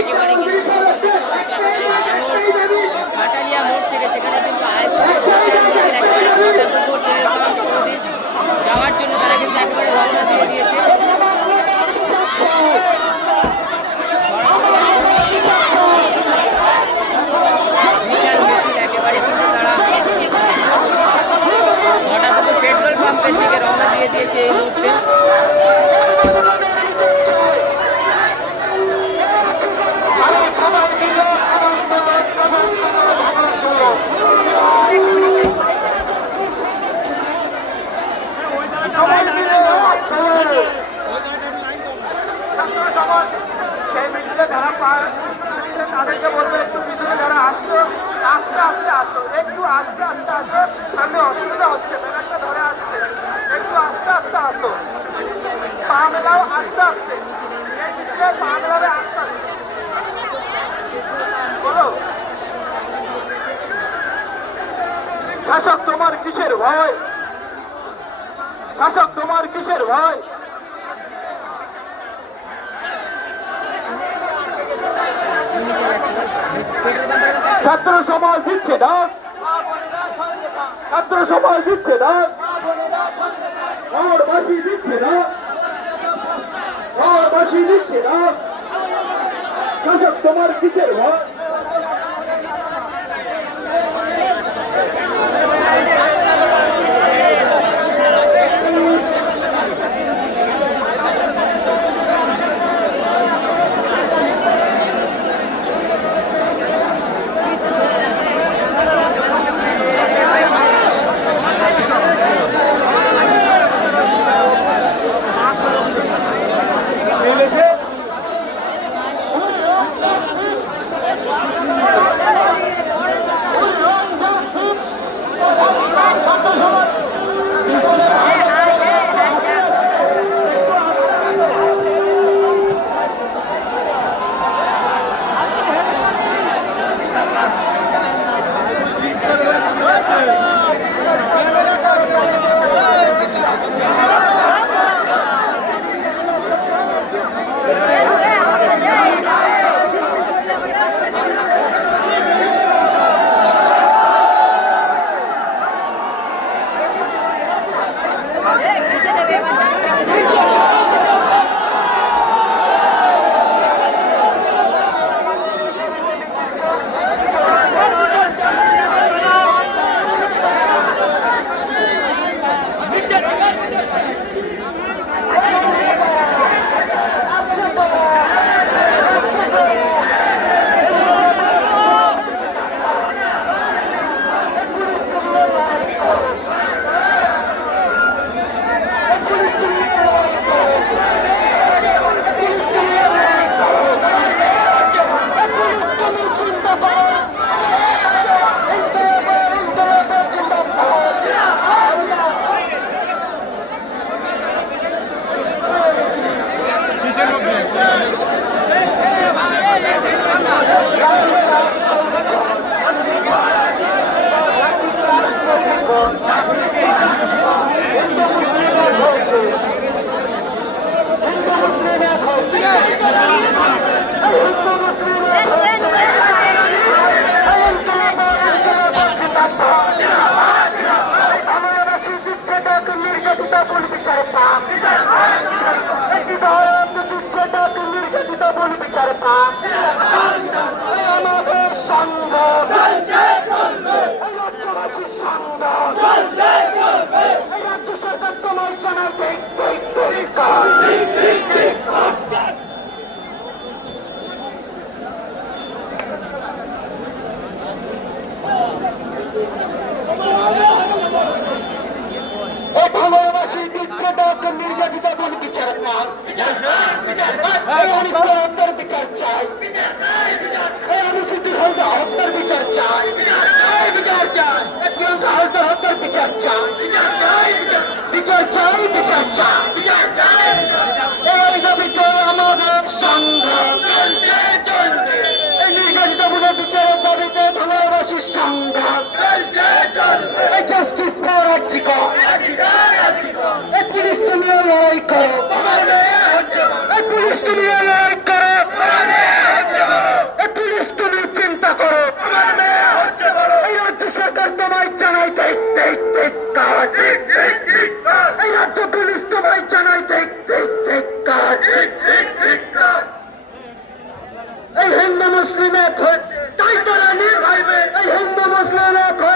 একেবারে কিন্তু কাটালিয়া মোড় থেকে সেখানে কিন্তু যাওয়ার জন্য তারা কিন্তু একেবারে রওনা দিয়ে দিয়েছে। বিশাল মিছিল একেবারে কিন্তু তারা হঠাৎ পেট্রোল পাম্পের দিকে রওনা দিয়ে দিয়েছে এই মুহূর্তে। তাদেরকে বলবো একটু পিছনে যারা আসছো আস্তে আস্তে আসো, একটু আস্তে আস্তে আসো, সামনে অসুবিধা হচ্ছে, ব্যাপারটা ধরে আসছে, একটু আস্তে আস্তে আসো, পা মেলাও আস্তে আস্তে, পা মেলাবে আস্তে আস্তে বলো। শাসক তোমার কিসের ভয়, শাসক তোমার কিসের ভয়, ছাত্র সমাজ দিচ্ছে না, ছাত্র সমাজ দিচ্ছে না, শহরবাসী দিচ্ছে না, শহরবাসী দিচ্ছে না, শাসক তোমার কিসের ভয়। আমাদের সংগ্রাম রাজ্যবাসীর সংগ্রাম এই রাজ্য সরকার তোমার জানার ভালোবাসী দিচ্ছে ডাক নির্যাতিতা কোন বিচার না হত্যার বিচার চাই, এই অনুসূচিত হত্যার বিচার চাই, বিচার চাই, হত্যার বিচার চাই, বিচার চাই, বিচার চাই, এই দাবিতে আমাদের সংগ্রাম, এই নির্যাতিত বোনের বিচারের দাবিতে ভালোবাসীর সংগ্রাম, এই জাস্টিস ফর আর্জিকর, এই পুলিশ তুমিও লড়াই করো, এই পুলিশ তুমিও লড়াই করো। হিন্দু মুসলিম এক হয়েছে, তাই তারা নিয়ে খাইবে। এই হিন্দু মুসলিম এক